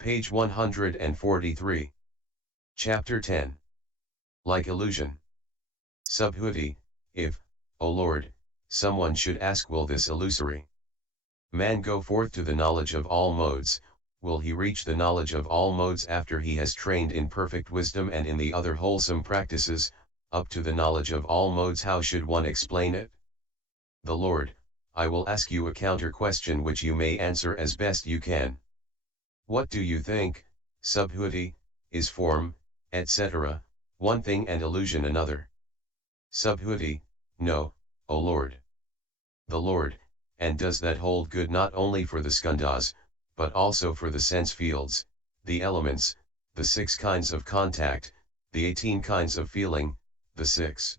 Page 143. Chapter 10. Like illusion. Subhuti, if, O Lord, someone should ask, will this illusory man go forth to the knowledge of all modes, will he reach the knowledge of all modes after he has trained in perfect wisdom and in the other wholesome practices, up to the knowledge of all modes? How should one explain it? The Lord, I will ask you a counter question which you may answer as best you can. What do you think, Subhuti, is form, etc., one thing and illusion another? Subhuti, no, O Lord. The Lord, and does that hold good not only for the skandhas, but also for the sense fields, the elements, the 6 kinds of contact, the 18 kinds of feeling, the 6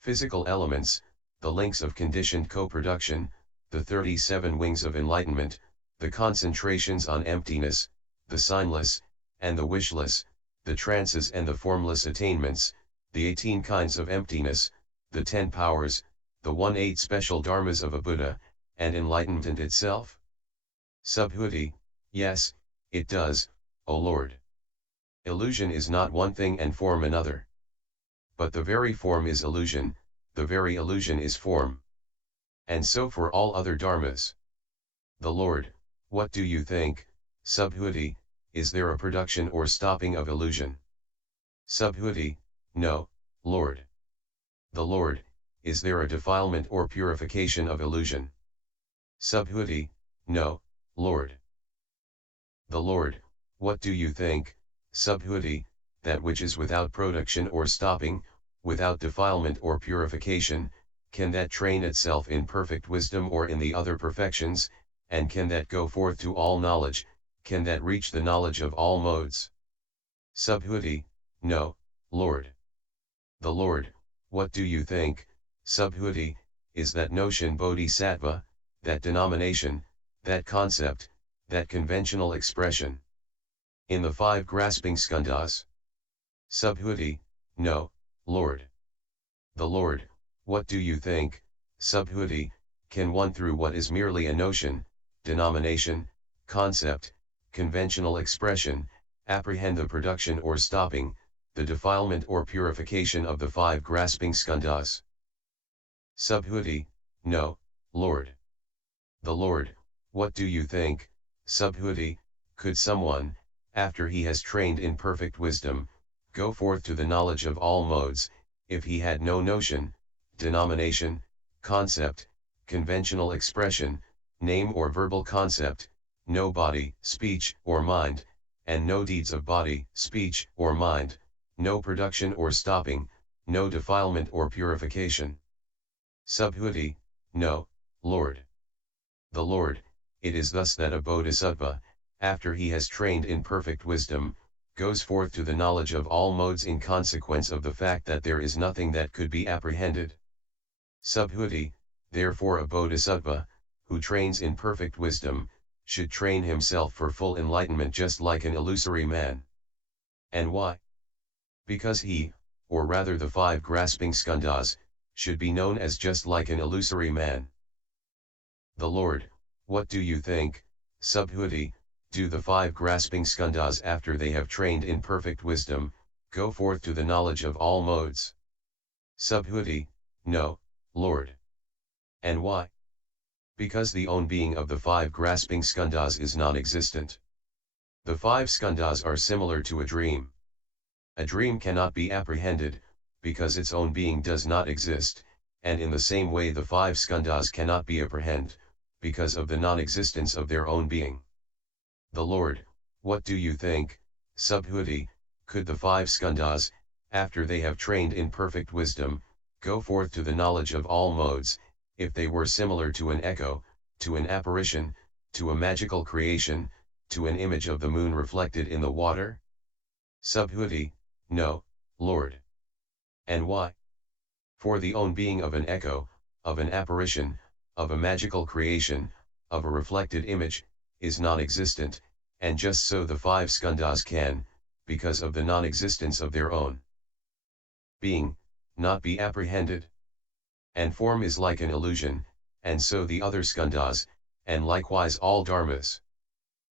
physical elements, the links of conditioned co-production, the 37 wings of enlightenment, the concentrations on emptiness, the signless, and the wishless, the trances and the formless attainments, the 18 kinds of emptiness, the 10 powers, the 1-8 special dharmas of a Buddha, and enlightenment itself? Subhuti, yes, it does, O Lord. Illusion is not one thing and form another. But the very form is illusion, the very illusion is form. And so for all other dharmas. The Lord, what do you think, Subhuti, is there a production or stopping of illusion? Subhuti, no, Lord. The Lord, is there a defilement or purification of illusion? Subhuti, no, Lord. The Lord, what do you think, Subhuti, that which is without production or stopping, without defilement or purification, can that train itself in perfect wisdom or in the other perfections, and can that go forth to all knowledge, can that reach the knowledge of all modes? Subhuti, no, Lord. The Lord, what do you think, Subhuti, is that notion bodhisattva, that denomination, that concept, that conventional expression? In the 5 grasping skandhas? Subhuti, no, Lord. The Lord, what do you think, Subhuti, can one through what is merely a notion, denomination, concept, conventional expression, apprehend the production or stopping, the defilement or purification of the 5 grasping skandhas? Subhuti, no, Lord. The Lord, what do you think, Subhuti, could someone, after he has trained in perfect wisdom, go forth to the knowledge of all modes, if he had no notion, denomination, concept, conventional expression, name or verbal concept, no body, speech, or mind, and no deeds of body, speech, or mind, no production or stopping, no defilement or purification? Subhuti, no, Lord. The Lord, it is thus that a bodhisattva, after he has trained in perfect wisdom, goes forth to the knowledge of all modes in consequence of the fact that there is nothing that could be apprehended. Subhuti, therefore a bodhisattva, who trains in perfect wisdom, should train himself for full enlightenment just like an illusory man. And why? Because he, or rather the 5 grasping skandhas, should be known as just like an illusory man. The Lord, what do you think, Subhuti, do the 5 grasping skandhas after they have trained in perfect wisdom, go forth to the knowledge of all modes? Subhuti, no, Lord. And why? Because the own being of the 5 grasping skandhas is non-existent. The 5 skandhas are similar to a dream. A dream cannot be apprehended, because its own being does not exist, and in the same way the 5 skandhas cannot be apprehended, because of the non-existence of their own being. The Lord, what do you think, Subhuti, could the 5 skandhas, after they have trained in perfect wisdom, go forth to the knowledge of all modes, if they were similar to an echo, to an apparition, to a magical creation, to an image of the moon reflected in the water? Subhuti, no, Lord. And why? For the own being of an echo, of an apparition, of a magical creation, of a reflected image, is non-existent, and just so the 5 skandhas can, because of the non-existence of their own being, not be apprehended. And form is like an illusion, and so the other skandhas, and likewise all dharmas.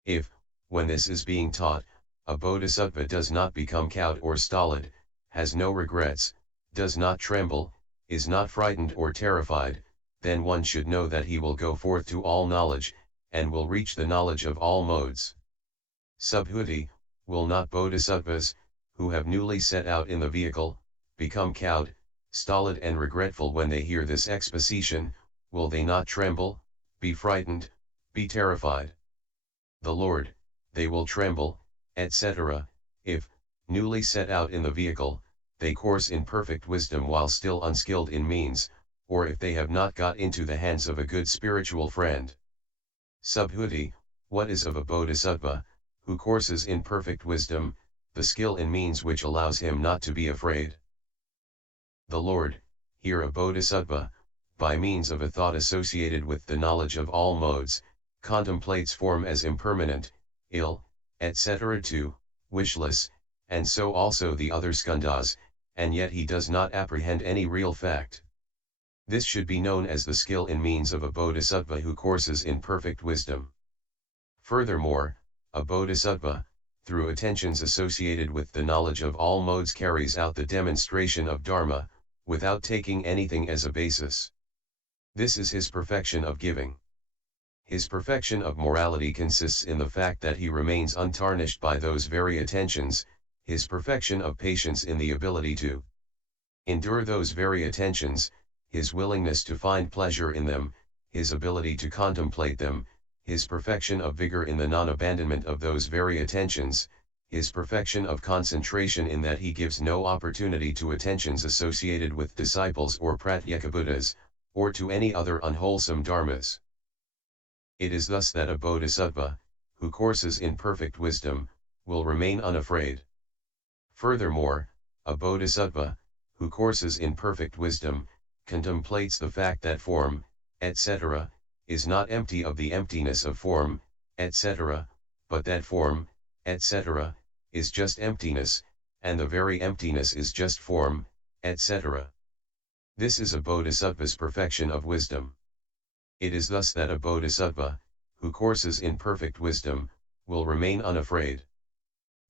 If, When this is being taught, a bodhisattva does not become cowed or stolid, has no regrets, does not tremble, is not frightened or terrified, then one should know that he will go forth to all knowledge, and will reach the knowledge of all modes. Subhuti, will not bodhisattvas, who have newly set out in the vehicle, become cowed, stolid and regretful when they hear this exposition? Will they not tremble, be frightened, be terrified? The Lord, they will tremble, etc., if, newly set out in the vehicle, they course in perfect wisdom while still unskilled in means, or if they have not got into the hands of a good spiritual friend. Subhuti, what is of a bodhisattva, who courses in perfect wisdom, the skill in means which allows him not to be afraid? The Lord, here a bodhisattva, by means of a thought associated with the knowledge of all modes, contemplates form as impermanent, ill, etc. too, wishless, and so also the other skandhas, and yet he does not apprehend any real fact. This should be known as the skill in means of a bodhisattva who courses in perfect wisdom. Furthermore, a bodhisattva, through attentions associated with the knowledge of all modes, carries out the demonstration of Dharma, without taking anything as a basis. This is his perfection of giving. His perfection of morality consists in the fact that he remains untarnished by those very attentions, his perfection of patience in the ability to endure those very attentions, his willingness to find pleasure in them, his ability to contemplate them, his perfection of vigor in the non-abandonment of those very attentions, his perfection of concentration in that he gives no opportunity to attentions associated with disciples or pratyekabuddhas, or to any other unwholesome dharmas. It is thus that a bodhisattva, who courses in perfect wisdom, will remain unafraid. Furthermore, a bodhisattva, who courses in perfect wisdom, contemplates the fact that form, etc., is not empty of the emptiness of form, etc., but that form, etc., is just emptiness, and the very emptiness is just form, etc. This is a bodhisattva's perfection of wisdom. It is thus that a bodhisattva, who courses in perfect wisdom, will remain unafraid.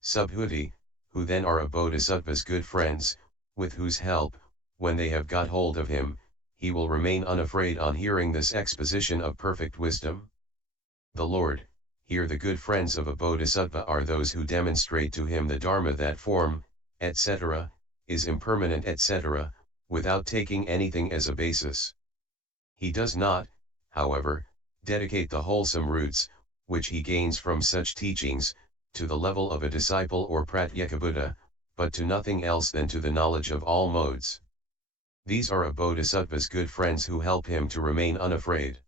Subhuti, who then are a bodhisattva's good friends, with whose help, when they have got hold of him, he will remain unafraid on hearing this exposition of perfect wisdom. The Lord, here the good friends of a bodhisattva are those who demonstrate to him the Dharma that form, etc., is impermanent, etc., without taking anything as a basis. He does not, however, dedicate the wholesome roots, which he gains from such teachings, to the level of a disciple or pratyekabuddha, but to nothing else than to the knowledge of all modes. These are a bodhisattva's good friends who help him to remain unafraid.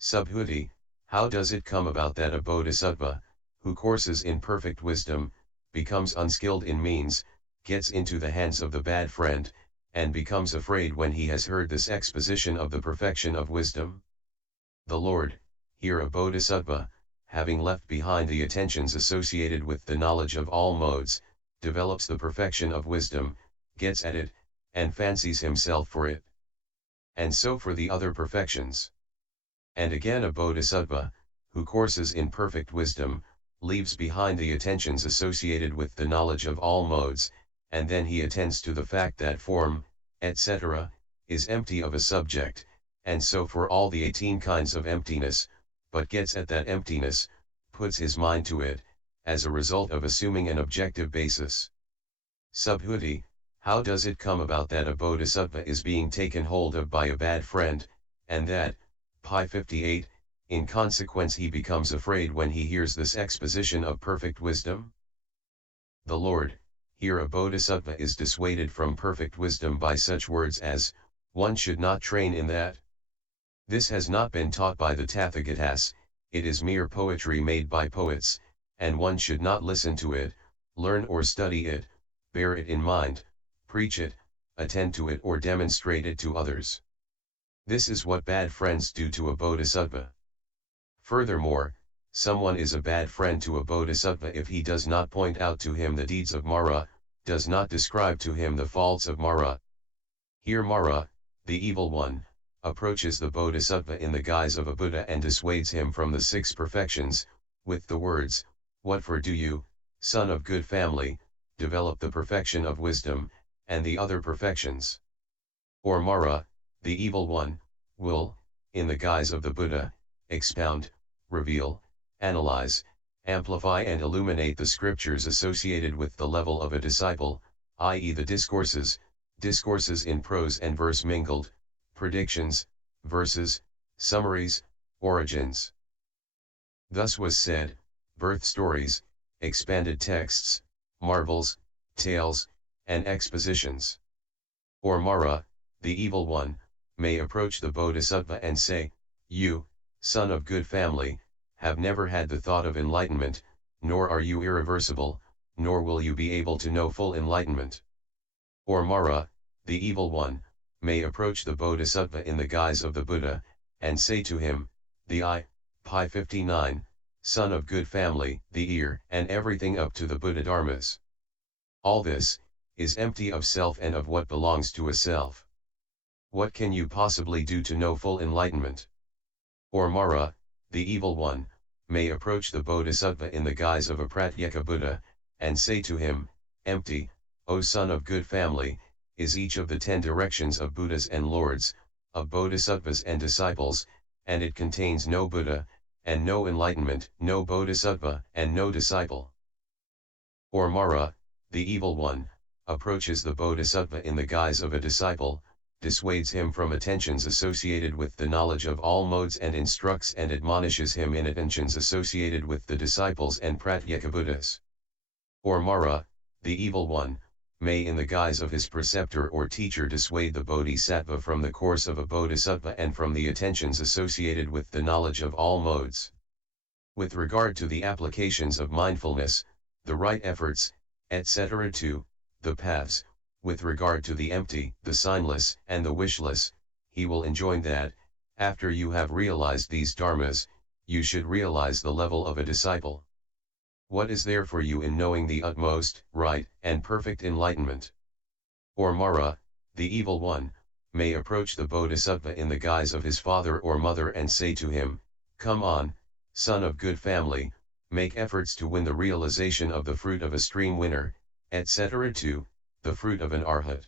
Subhuti, how does it come about that a bodhisattva, who courses in perfect wisdom, becomes unskilled in means, gets into the hands of the bad friend, and becomes afraid when he has heard this exposition of the perfection of wisdom? The Lord, here a bodhisattva, having left behind the attentions associated with the knowledge of all modes, develops the perfection of wisdom, gets at it, and fancies himself for it. And so for the other perfections. And again a bodhisattva, who courses in perfect wisdom, leaves behind the attentions associated with the knowledge of all modes, and then he attends to the fact that form, etc., is empty of a subject, and so for all the 18 kinds of emptiness, but gets at that emptiness, puts his mind to it, as a result of assuming an objective basis. Subhuti, how does it come about that a bodhisattva is being taken hold of by a bad friend, and that, pi 58, in consequence he becomes afraid when he hears this exposition of perfect wisdom? The Lord, here a bodhisattva is dissuaded from perfect wisdom by such words as, one should not train in that. This has not been taught by the Tathagatas, it is mere poetry made by poets, and one should not listen to it, learn or study it, bear it in mind, preach it, attend to it or demonstrate it to others. This is what bad friends do to a bodhisattva. Furthermore, someone is a bad friend to a bodhisattva if he does not point out to him the deeds of Mara, does not describe to him the faults of Mara. Here Mara, the evil one, approaches the bodhisattva in the guise of a Buddha and dissuades him from the 6 perfections, with the words, "What for do you, son of good family, develop the perfection of wisdom, and the other perfections?" Or Mara, the evil one, will, in the guise of the Buddha, expound, reveal, analyze, amplify and illuminate the scriptures associated with the level of a disciple, i.e. the discourses in prose and verse mingled, predictions, verses, summaries, origins. Thus was said, birth stories, expanded texts, marvels, tales, and expositions. Or Mara, the evil one, may approach the Bodhisattva and say, "You, son of good family, have never had the thought of enlightenment, nor are you irreversible, nor will you be able to know full enlightenment." Or Mara, the evil one, may approach the Bodhisattva in the guise of the Buddha, and say to him, "The eye, pi 59, son of good family, the ear, and everything up to the Buddha Dharmas. All this, is empty of self and of what belongs to a self. What can you possibly do to know full enlightenment?" Or Mara, the evil one, may approach the Bodhisattva in the guise of a Pratyeka Buddha, and say to him, "Empty, O son of good family, is each of the 10 directions of Buddhas and Lords, of Bodhisattvas and disciples, and it contains no Buddha, and no enlightenment, no Bodhisattva, and no disciple." Or Mara, the evil one, approaches the Bodhisattva in the guise of a disciple, dissuades him from attentions associated with the knowledge of all modes and instructs and admonishes him in attentions associated with the disciples and Pratyeka Buddhas. Or Mara, the evil one, may in the guise of his preceptor or teacher dissuade the Bodhisattva from the course of a Bodhisattva and from the attentions associated with the knowledge of all modes. With regard to the applications of mindfulness, the right efforts, etc. to the paths, with regard to the empty, the signless, and the wishless, he will enjoin that, after you have realized these dharmas, you should realize the level of a disciple. What is there for you in knowing the utmost, right, and perfect enlightenment? Or Mara, the evil one, may approach the Bodhisattva in the guise of his father or mother and say to him, "Come on, son of good family, make efforts to win the realization of the fruit of a stream winner, etc. to the fruit of an arhat.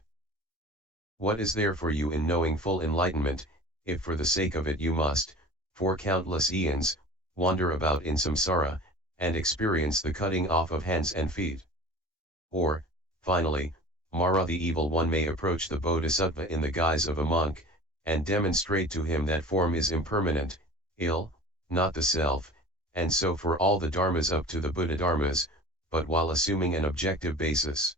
What is there for you in knowing full enlightenment, if for the sake of it you must, for countless eons, wander about in samsara, and experience the cutting off of hands and feet?" Or, finally, Mara the evil one may approach the Bodhisattva in the guise of a monk, and demonstrate to him that form is impermanent, ill, not the self, and so for all the dharmas up to the Buddha dharmas, but while assuming an objective basis.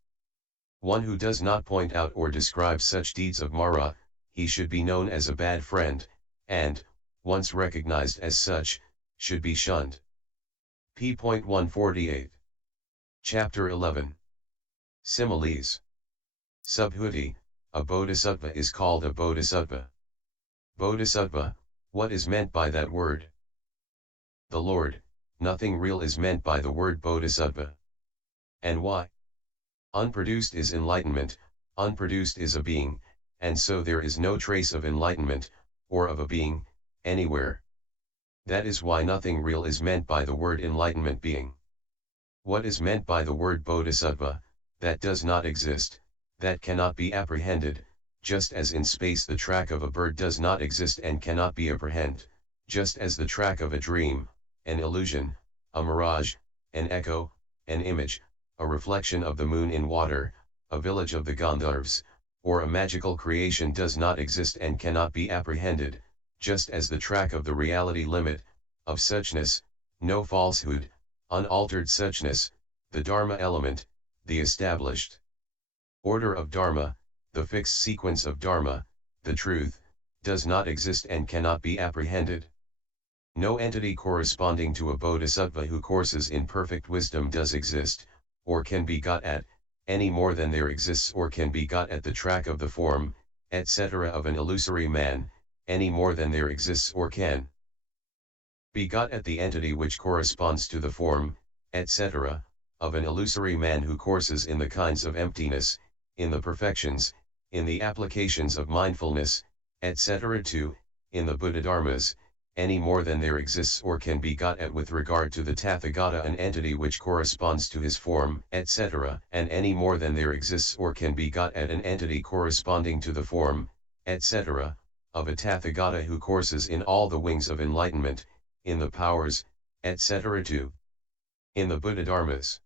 One who does not point out or describe such deeds of Mara, he should be known as a bad friend, and, once recognized as such, should be shunned. p.148. Chapter 11. Similes. Subhuti, a bodhisattva is called a bodhisattva. Bodhisattva, what is meant by that word? The Lord, nothing real is meant by the word bodhisattva. And why? Unproduced is enlightenment, unproduced is a being, and so there is no trace of enlightenment, or of a being, anywhere. That is why nothing real is meant by the word enlightenment being. What is meant by the word bodhisattva? That does not exist, that cannot be apprehended, just as in space the track of a bird does not exist and cannot be apprehended, just as the track of a dream, an illusion, a mirage, an echo, an image, a reflection of the moon in water, a village of the Gandharvas, or a magical creation does not exist and cannot be apprehended, just as the track of the reality limit, of suchness, no falsehood, unaltered suchness, the Dharma element, the established order of Dharma, the fixed sequence of Dharma, the truth, does not exist and cannot be apprehended. No entity corresponding to a bodhisattva who courses in perfect wisdom does exist, or can be got at, any more than there exists or can be got at the track of the form, etc. of an illusory man, any more than there exists or can be got at the entity which corresponds to the form, etc., of an illusory man who courses in the kinds of emptiness, in the perfections, in the applications of mindfulness, etc. in the Buddha Dharmas, any more than there exists or can be got at with regard to the Tathagata an entity which corresponds to his form, etc., and any more than there exists or can be got at an entity corresponding to the form, etc., of a Tathagata who courses in all the wings of enlightenment, in the powers, etc. 2. In the Buddha-dharmas.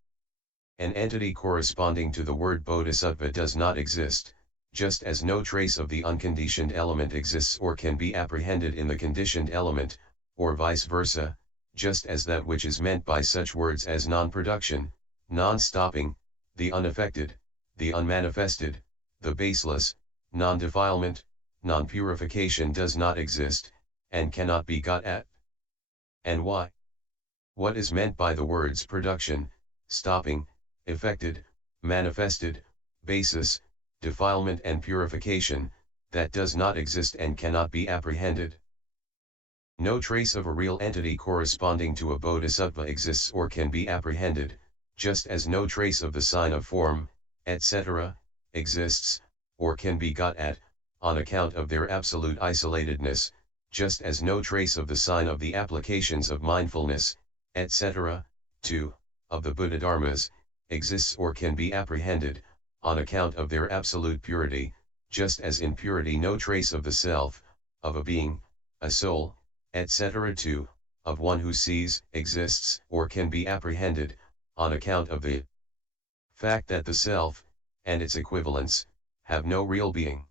An entity corresponding to the word bodhisattva does not exist, just as no trace of the unconditioned element exists or can be apprehended in the conditioned element, or vice versa, just as that which is meant by such words as non-production, non-stopping, the unaffected, the unmanifested, the baseless, non-defilement, non-purification does not exist, and cannot be got at. And why? What is meant by the words production, stopping, affected, manifested, basis, defilement and purification, that does not exist and cannot be apprehended? No trace of a real entity corresponding to a bodhisattva exists or can be apprehended, just as no trace of the sign of form, etc., exists, or can be got at, on account of their absolute isolatedness, just as no trace of the sign of the applications of mindfulness, etc., 2, of the Buddha-dharmas, exists or can be apprehended, on account of their absolute purity, just as in purity no trace of the self, of a being, a soul, etc. 2, of one who sees, exists, or can be apprehended, on account of the fact that the self, and its equivalents, have no real being.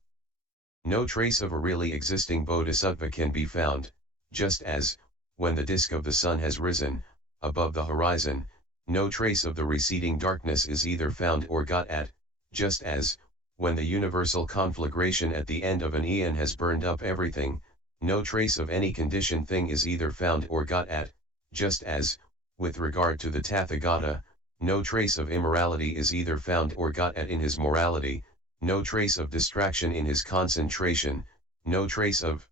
No trace of a really existing bodhisattva can be found, just as, when the disk of the sun has risen, above the horizon, no trace of the receding darkness is either found or got at, just as, when the universal conflagration at the end of an eon has burned up everything, no trace of any conditioned thing is either found or got at, just as, with regard to the Tathagata, no trace of immorality is either found or got at in his morality, no trace of distraction in his concentration, no trace of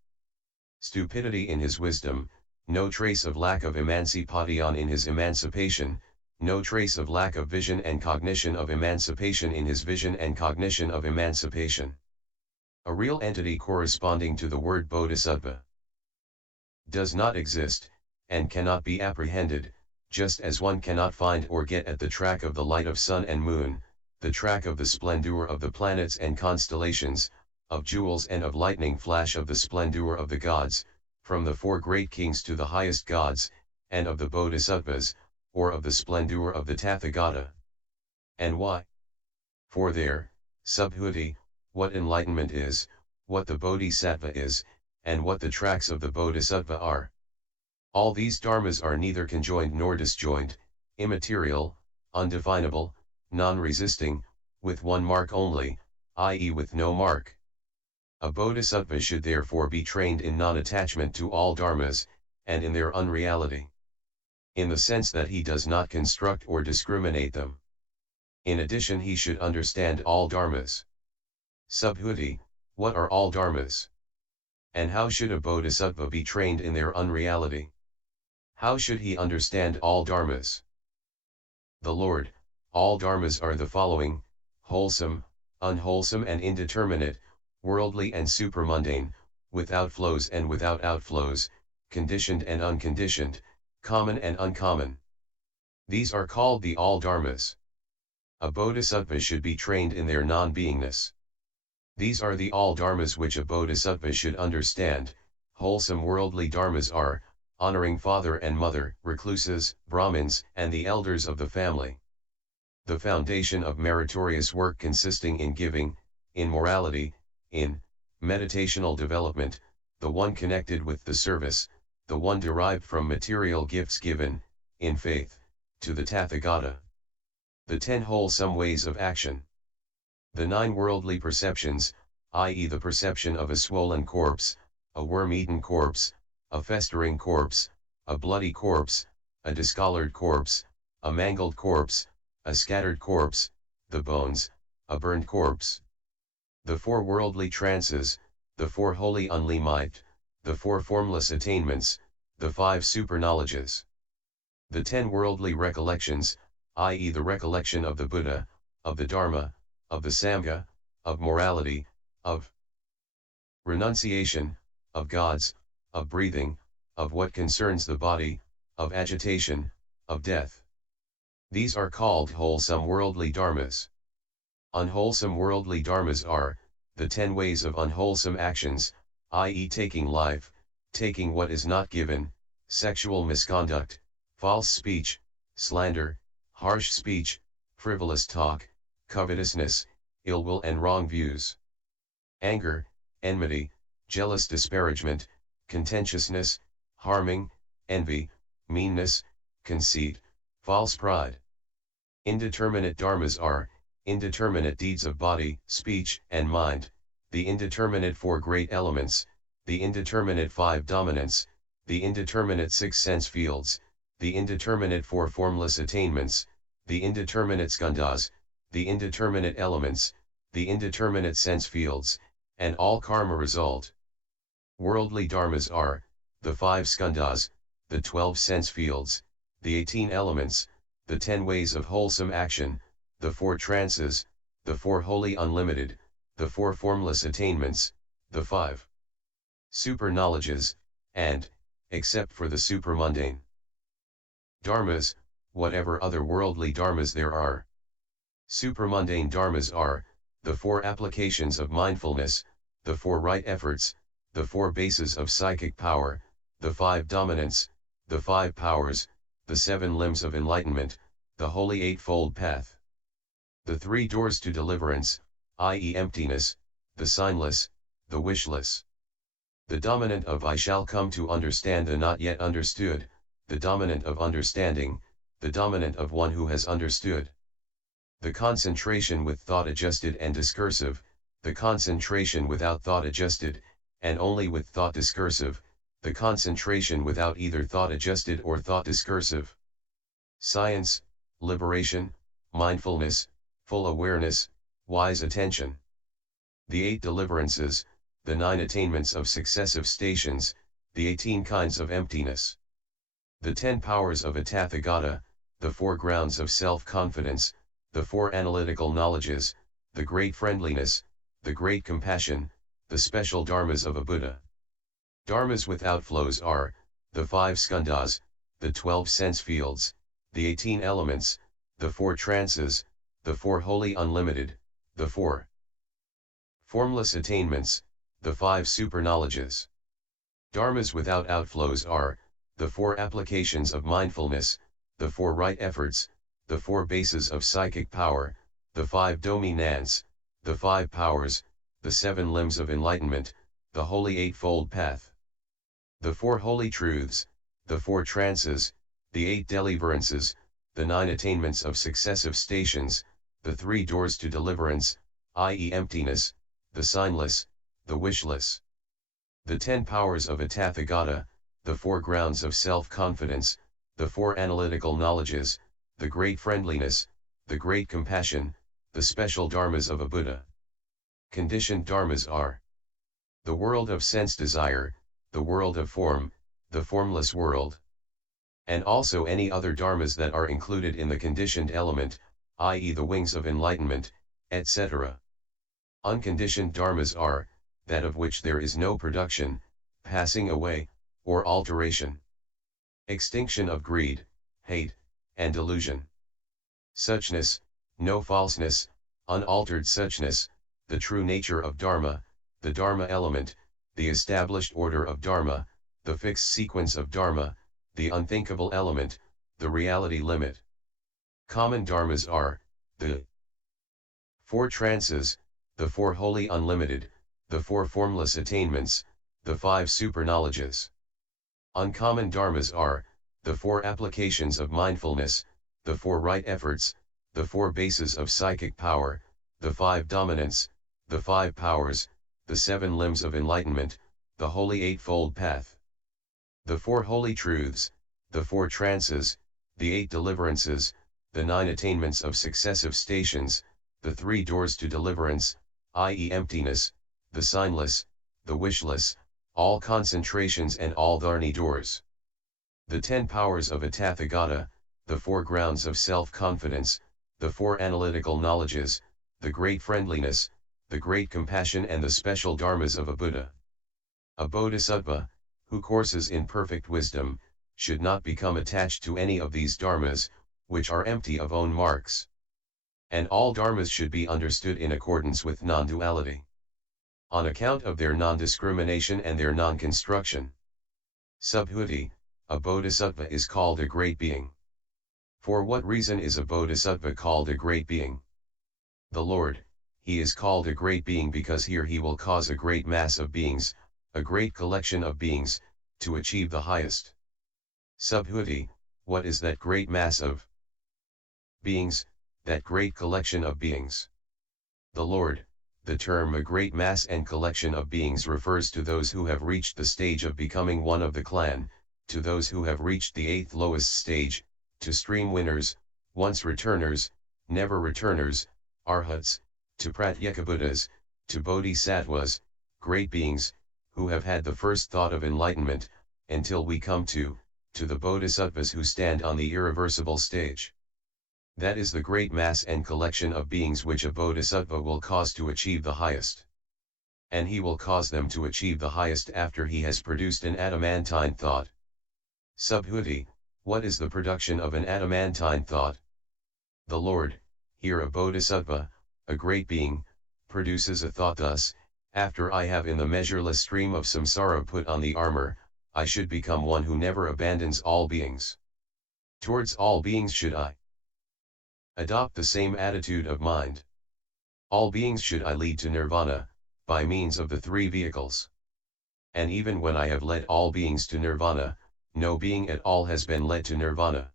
stupidity in his wisdom, no trace of lack of emancipation in his emancipation, no trace of lack of vision and cognition of emancipation in his vision and cognition of emancipation. A real entity corresponding to the word bodhisattva does not exist, and cannot be apprehended, just as one cannot find or get at the track of the light of sun and moon, the track of the splendor of the planets and constellations, of jewels and of lightning flash of the splendor of the gods, from the four great kings to the highest gods, and of the bodhisattvas, or of the splendor of the Tathagata. And why? For there, subhuti, what enlightenment is, what the bodhisattva is, and what the tracks of the bodhisattva are. All these dharmas are neither conjoined nor disjoined, immaterial, undefinable, non-resisting, with one mark only, i.e. with no mark. A bodhisattva should therefore be trained in non-attachment to all dharmas, and in their unreality. In the sense that he does not construct or discriminate them. In addition, he should understand all dharmas. Subhuti, what are all dharmas? And how should a bodhisattva be trained in their unreality? How should he understand all dharmas? The Lord, all dharmas are the following: wholesome, unwholesome and indeterminate, worldly and supramundane, with outflows and without outflows, conditioned and unconditioned, common and uncommon. These are called the all dharmas. A bodhisattva should be trained in their non-beingness. These are the all dharmas which a bodhisattva should understand. Wholesome worldly dharmas are, honoring father and mother, recluses, Brahmins, and the elders of the family. The foundation of meritorious work consisting in giving, in morality, in meditational development, the one connected with the service, the one derived from material gifts given, in faith, to the Tathagata. The 10 wholesome ways of action. The 9 worldly perceptions, i.e. the perception of a swollen corpse, a worm-eaten corpse, a festering corpse, a bloody corpse, a discolored corpse, a mangled corpse, a scattered corpse, the bones, a burned corpse. The 4 worldly trances, the 4 holy unlimit, the 4 formless attainments, the 5 superknowledges. The 10 worldly recollections, i.e. the recollection of the Buddha, of the Dharma, of the Sangha, of morality, of renunciation, of gods, of breathing, of what concerns the body, of agitation, of death. These are called wholesome worldly dharmas. Unwholesome worldly dharmas are the 10 ways of unwholesome actions, i.e. taking life, taking what is not given, sexual misconduct, false speech, slander, harsh speech, frivolous talk, covetousness, ill will and wrong views. Anger, enmity, jealous disparagement, contentiousness, harming, envy, meanness, conceit, false pride. Indeterminate dharmas are indeterminate deeds of body, speech, and mind, the indeterminate 4 great elements, the indeterminate 5 dominants, the indeterminate 6 sense fields, the indeterminate 4 formless attainments, the indeterminate skandhas, the indeterminate elements, the indeterminate sense fields, and all karma result. Worldly dharmas are the 5 skandhas, the 12 sense fields, the 18 elements, the 10 ways of wholesome action, the 4 trances, the 4 holy unlimited, the 4 formless attainments, the 5 super knowledges, and, except for the supramundane dharmas, whatever other worldly dharmas there are. Supramundane dharmas are the 4 applications of mindfulness, the 4 right efforts, the 4 bases of psychic power, the 5 dominants, the 5 powers, the 7 limbs of enlightenment, the holy eightfold path. The 3 doors to deliverance, i.e. emptiness, the signless, the wishless. The dominant of I shall come to understand the not yet understood, the dominant of understanding, the dominant of one who has understood. The concentration with thought adjusted and discursive, the concentration without thought adjusted, and only with thought discursive, the concentration without either thought adjusted or thought discursive. Science, liberation, mindfulness, full awareness, wise attention. The 8 deliverances, the 9 attainments of successive stations, the 18 kinds of emptiness. The 10 powers of a Tathagata, the 4 grounds of self-confidence, the 4 analytical knowledges, the great friendliness, the great compassion, the special dharmas of a Buddha. Dharmas without flows are the 5 skandhas, the 12 sense fields, the 18 elements, the 4 trances, the 4 holy unlimited, the 4 formless attainments, the 5 super knowledges. Dharmas without outflows are the 4 applications of mindfulness, the 4 right efforts, the 4 bases of psychic power, the 5 dominants, the 5 powers, the 7 limbs of enlightenment, the holy eightfold path. The 4 holy truths, the 4 trances, the 8 deliverances, the 9 attainments of successive stations, the 3 doors to deliverance, i.e. emptiness, the signless, the wishless. The 10 powers of a Tathagata, the 4 grounds of self-confidence, the 4 analytical knowledges, the great friendliness, the great compassion, the special dharmas of a Buddha. Conditioned dharmas are the world of sense desire, the world of form, the formless world, and also any other dharmas that are included in the conditioned element, i.e. the wings of enlightenment, etc. Unconditioned dharmas are that of which there is no production, passing away, or alteration. Extinction of greed, hate, and delusion. Suchness, no falseness, unaltered suchness, the true nature of Dharma, the Dharma element, the established order of Dharma, the fixed sequence of Dharma, the unthinkable element, the reality limit. Common dharmas are the 4 trances, the 4 holy unlimited, the 4 formless attainments, the 5 super knowledges. Uncommon dharmas are the 4 applications of mindfulness, the 4 right efforts, the 4 bases of psychic power, the 5 dominants, the 5 powers, the 7 limbs of enlightenment, the holy eightfold path. The 4 holy truths, the 4 trances, the 8 deliverances, the 9 attainments of successive stations, the 3 doors to deliverance, i.e. emptiness, the signless, the wishless, all concentrations and all dharni doors. The 10 powers of a Tathagata, the 4 grounds of self-confidence, the 4 analytical knowledges, the great friendliness, the great compassion and the special dharmas of a Buddha. A Bodhisattva, who courses in perfect wisdom, should not become attached to any of these dharmas, which are empty of own marks. And all dharmas should be understood in accordance with non-duality. On account of their non-discrimination and their non-construction. Subhuti, a bodhisattva is called a great being. For what reason is a bodhisattva called a great being? The Lord, he is called a great being because here he will cause a great mass of beings, a great collection of beings, to achieve the highest. Subhuti, what is that great mass of beings, that great collection of beings? The Lord, the term a great mass and collection of beings refers to those who have reached the stage of becoming one of the clan, to those who have reached the 8th lowest stage, to stream winners, once returners, never returners, arhats, to pratyekabuddhas, to bodhisattvas, great beings, who have had the first thought of enlightenment, until we come to the bodhisattvas who stand on the irreversible stage. That is the great mass and collection of beings which a bodhisattva will cause to achieve the highest. And he will cause them to achieve the highest after he has produced an adamantine thought. Subhuti, what is the production of an adamantine thought? The Lord, here a bodhisattva, a great being, produces a thought thus: after I have in the measureless stream of samsara put on the armor, I should become one who never abandons all beings. Towards all beings should I adopt the same attitude of mind. All beings should I lead to nirvana, by means of the 3 vehicles. And even when I have led all beings to nirvana, no being at all has been led to nirvana.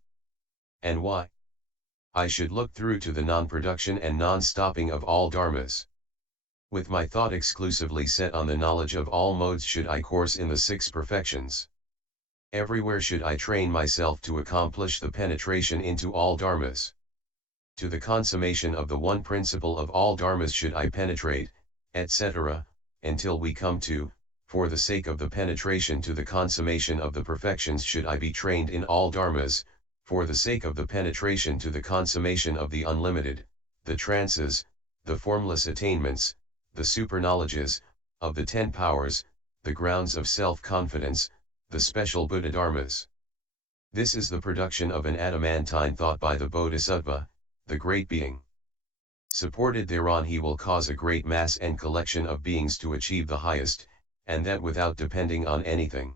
And why? I should look through to the non-production and non-stopping of all dharmas. With my thought exclusively set on the knowledge of all modes should I course in the 6 perfections. Everywhere should I train myself to accomplish the penetration into all dharmas. To the consummation of the one principle of all dharmas should I penetrate, etc., until we come to, for the sake of the penetration to the consummation of the perfections should I be trained in all dharmas, for the sake of the penetration to the consummation of the unlimited, the trances, the formless attainments, the superknowledges, of the 10 powers, the grounds of self-confidence, the special Buddha dharmas. This is the production of an adamantine thought by the bodhisattva, the great being. Supported thereon he will cause a great mass and collection of beings to achieve the highest, and that without depending on anything.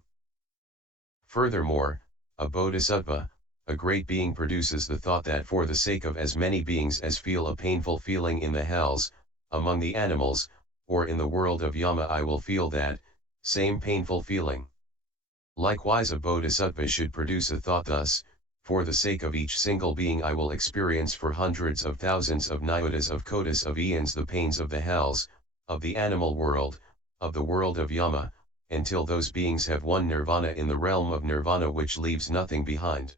Furthermore, a bodhisattva, a great being produces the thought that for the sake of as many beings as feel a painful feeling in the hells, among the animals, or in the world of Yama I will feel that same painful feeling. Likewise a bodhisattva should produce a thought thus: for the sake of each single being I will experience for hundreds of thousands of nyotas of kotis of eons the pains of the hells, of the animal world, of the world of Yama, until those beings have won nirvana in the realm of nirvana which leaves nothing behind.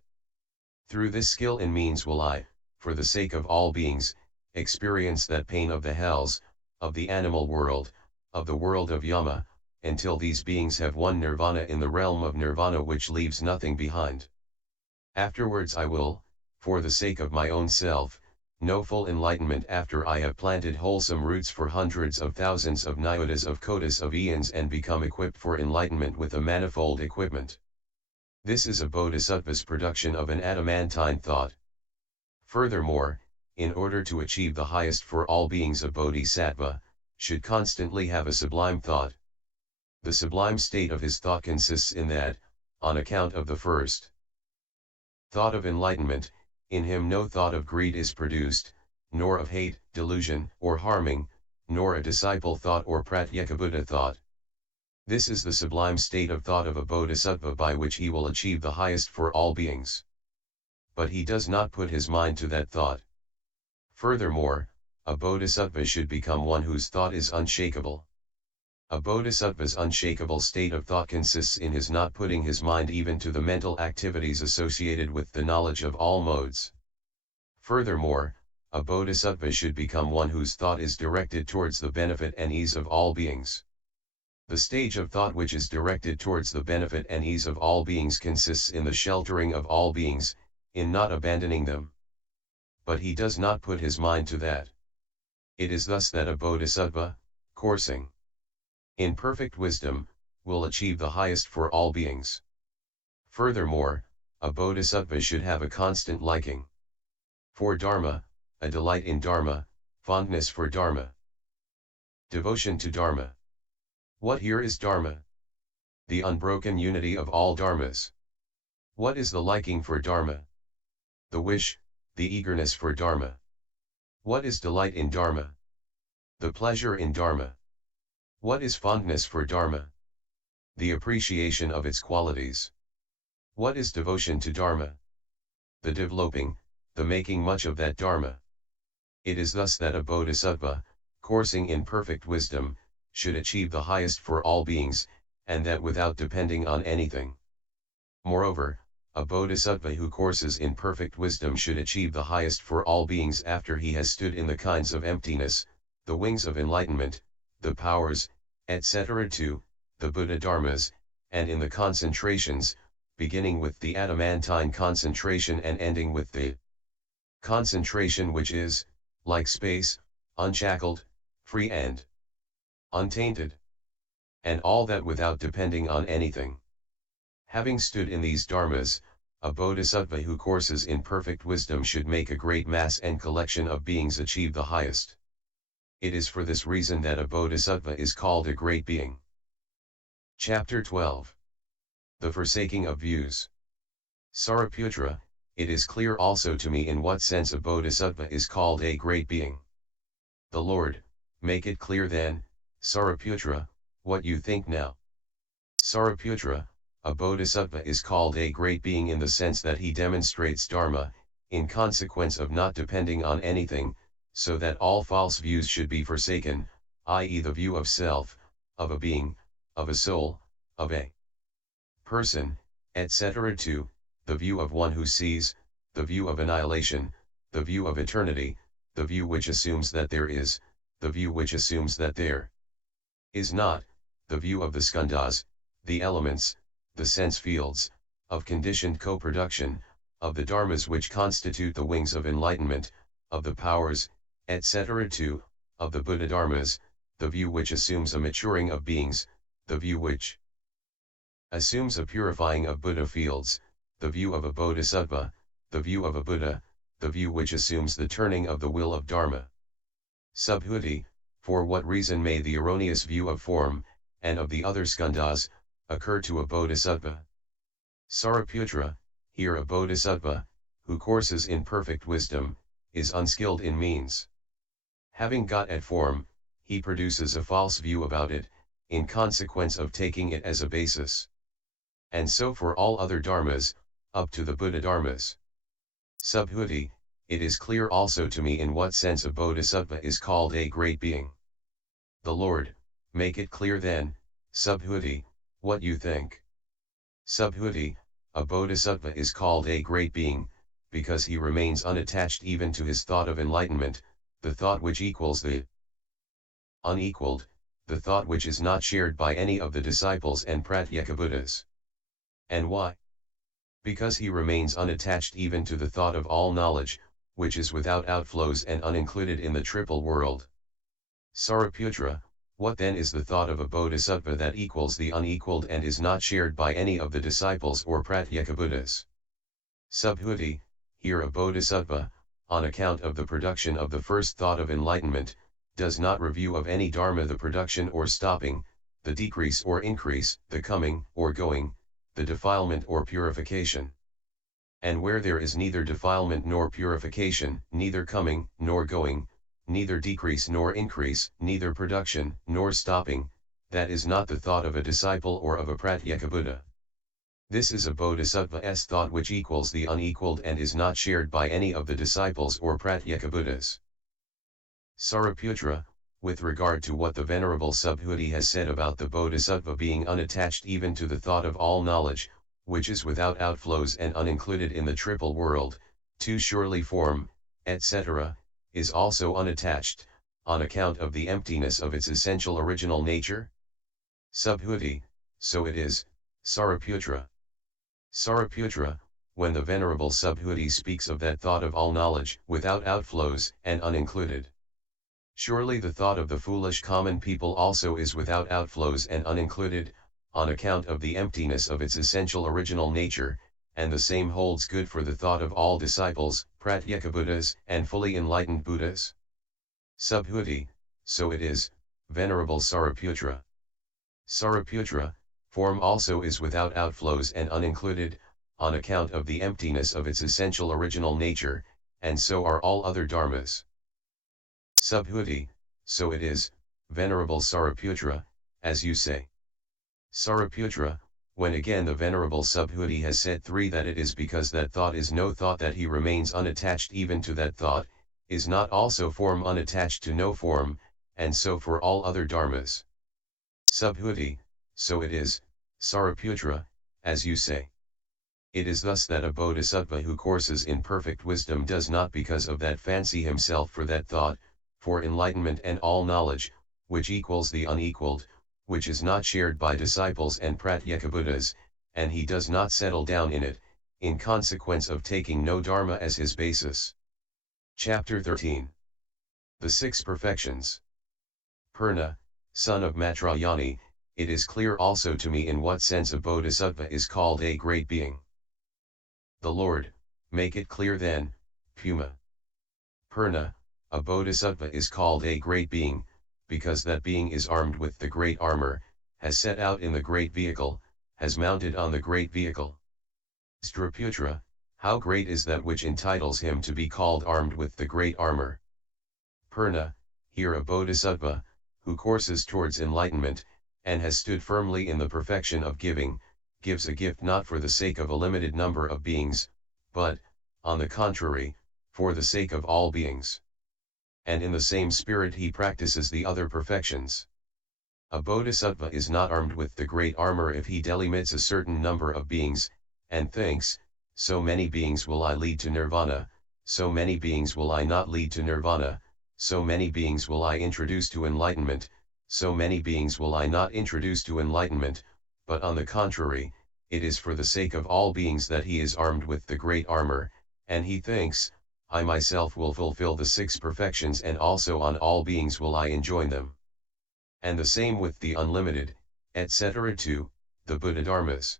Through this skill and means will I, for the sake of all beings, experience that pain of the hells, of the animal world, of the world of Yama, until these beings have won nirvana in the realm of nirvana which leaves nothing behind. Afterwards I will, for the sake of my own self, know full enlightenment after I have planted wholesome roots for hundreds of thousands of nyotas of kotis of eons and become equipped for enlightenment with a manifold equipment. This is a bodhisattva's production of an adamantine thought. Furthermore, in order to achieve the highest for all beings, a bodhisattva should constantly have a sublime thought. The sublime state of his thought consists in that, on account of the first thought of enlightenment, in him no thought of greed is produced, nor of hate, delusion, or harming, nor a disciple thought or pratyekabuddha thought. This is the sublime state of thought of a bodhisattva by which he will achieve the highest for all beings. But he does not put his mind to that thought. Furthermore, a bodhisattva should become one whose thought is unshakable. A bodhisattva's unshakable state of thought consists in his not putting his mind even to the mental activities associated with the knowledge of all modes. Furthermore, a bodhisattva should become one whose thought is directed towards the benefit and ease of all beings. The stage of thought which is directed towards the benefit and ease of all beings consists in the sheltering of all beings, in not abandoning them. But he does not put his mind to that. It is thus that a bodhisattva, coursing in perfect wisdom, will achieve the highest for all beings. Furthermore, a bodhisattva should have a constant liking for Dharma, a delight in Dharma, fondness for Dharma. Devotion to Dharma. What here is Dharma? The unbroken unity of all Dharmas. What is the liking for Dharma? The wish, the eagerness for Dharma. What is delight in Dharma? The pleasure in Dharma. What is fondness for Dharma? The appreciation of its qualities. What is devotion to Dharma? The developing, the making much of that Dharma. It is thus that a bodhisattva, coursing in perfect wisdom, should achieve the highest for all beings, and that without depending on anything. Moreover, a bodhisattva who courses in perfect wisdom should achieve the highest for all beings after he has stood in the kinds of emptiness, the wings of enlightenment, the powers, etc. too, the Buddha Dharmas, and in the concentrations, beginning with the adamantine concentration and ending with the concentration which is, like space, unshackled, free and untainted. And all that without depending on anything. Having stood in these dharmas, a bodhisattva who courses in perfect wisdom should make a great mass and collection of beings achieve the highest. It is for this reason that a bodhisattva is called a great being. Chapter 12. The forsaking of views. Sariputra, it is clear also to me in what sense a bodhisattva is called a great being. The Lord, make it clear then, Sariputra, what you think now. Sariputra, a bodhisattva is called a great being in the sense that he demonstrates Dharma, in consequence of not depending on anything, so that all false views should be forsaken, i.e. the view of self, of a being, of a soul, of a person, etc. too, the view of one who sees, the view of annihilation, the view of eternity, the view which assumes that there is, the view which assumes that there is not, the view of the skandhas, the elements, the sense fields, of conditioned co-production, of the dharmas which constitute the wings of enlightenment, of the powers, etc. too, of the Buddha dharmas, the view which assumes a maturing of beings, the view which assumes a purifying of Buddha fields, the view of a bodhisattva, the view of a Buddha, the view which assumes the turning of the will of Dharma. Subhuti, for what reason may the erroneous view of form, and of the other skandhas, occur to a bodhisattva? Sariputra, here a bodhisattva, who courses in perfect wisdom, is unskilled in means. Having got at form, he produces a false view about it, in consequence of taking it as a basis. And so for all other dharmas, up to the Buddha dharmas. Subhuti, it is clear also to me in what sense a bodhisattva is called a great being. The Lord, make it clear then, Subhuti, what you think. Subhuti, a bodhisattva is called a great being, because he remains unattached even to his thought of enlightenment, the thought which equals the unequaled, the thought which is not shared by any of the disciples and Pratyekabuddhas. And why? Because he remains unattached even to the thought of all knowledge, which is without outflows and unincluded in the triple world. Sariputra, what then is the thought of a bodhisattva that equals the unequaled and is not shared by any of the disciples or Pratyekabuddhas? Subhuti, here a bodhisattva, on account of the production of the first thought of enlightenment, does not review of any dharma the production or stopping, the decrease or increase, the coming or going, the defilement or purification. And where there is neither defilement nor purification, neither coming nor going, neither decrease nor increase, neither production nor stopping, that is not the thought of a disciple or of a Pratyekabuddha. This is a bodhisattva's thought which equals the unequaled and is not shared by any of the disciples or Pratyekabuddhas. Sariputra, with regard to what the Venerable Subhuti has said about the bodhisattva being unattached even to the thought of all knowledge, which is without outflows and unincluded in the triple world, too surely form, etc., is also unattached, on account of the emptiness of its essential original nature? Subhuti, so it is, Sariputra. Sariputra, when the Venerable Subhuti speaks of that thought of all knowledge, without outflows and unincluded. Surely the thought of the foolish common people also is without outflows and unincluded, on account of the emptiness of its essential original nature, and the same holds good for the thought of all disciples, Pratyekabuddhas, and fully enlightened Buddhas. Subhuti, so it is, Venerable Sariputra. Sariputra, form also is without outflows and unincluded, on account of the emptiness of its essential original nature, and so are all other dharmas. Subhuti, so it is, Venerable Sariputra, as you say. Sariputra, when again the Venerable Subhuti has said 3 that it is because that thought is no thought that he remains unattached even to that thought, is not also form unattached to no form, and so for all other dharmas. Subhuti, so it is, Sariputra, as you say. It is thus that a bodhisattva who courses in perfect wisdom does not because of that fancy himself for that thought, for enlightenment and all knowledge, which equals the unequaled, which is not shared by disciples and pratyekabuddhas, and he does not settle down in it, in consequence of taking no dharma as his basis. Chapter 13. The 6 Perfections. Purna, son of Matrayani, it is clear also to me in what sense a bodhisattva is called a great being. The Lord, make it clear then, Puma. Purna, a bodhisattva is called a great being, because that being is armed with the great armor, has set out in the great vehicle, has mounted on the great vehicle. Straputra, how great is that which entitles him to be called armed with the great armor. Purna, here a bodhisattva, who courses towards enlightenment, and has stood firmly in the perfection of giving, gives a gift not for the sake of a limited number of beings, but, on the contrary, for the sake of all beings. And in the same spirit he practices the other perfections. A bodhisattva is not armed with the great armor if he delimits a certain number of beings, and thinks, so many beings will I lead to nirvana, so many beings will I not lead to nirvana, so many beings will I introduce to enlightenment, so many beings will I not introduce to enlightenment, but on the contrary, it is for the sake of all beings that he is armed with the great armor, and he thinks, I myself will fulfill the 6 perfections and also on all beings will I enjoin them. And the same with the unlimited, etc. too, the Buddha Dharmas.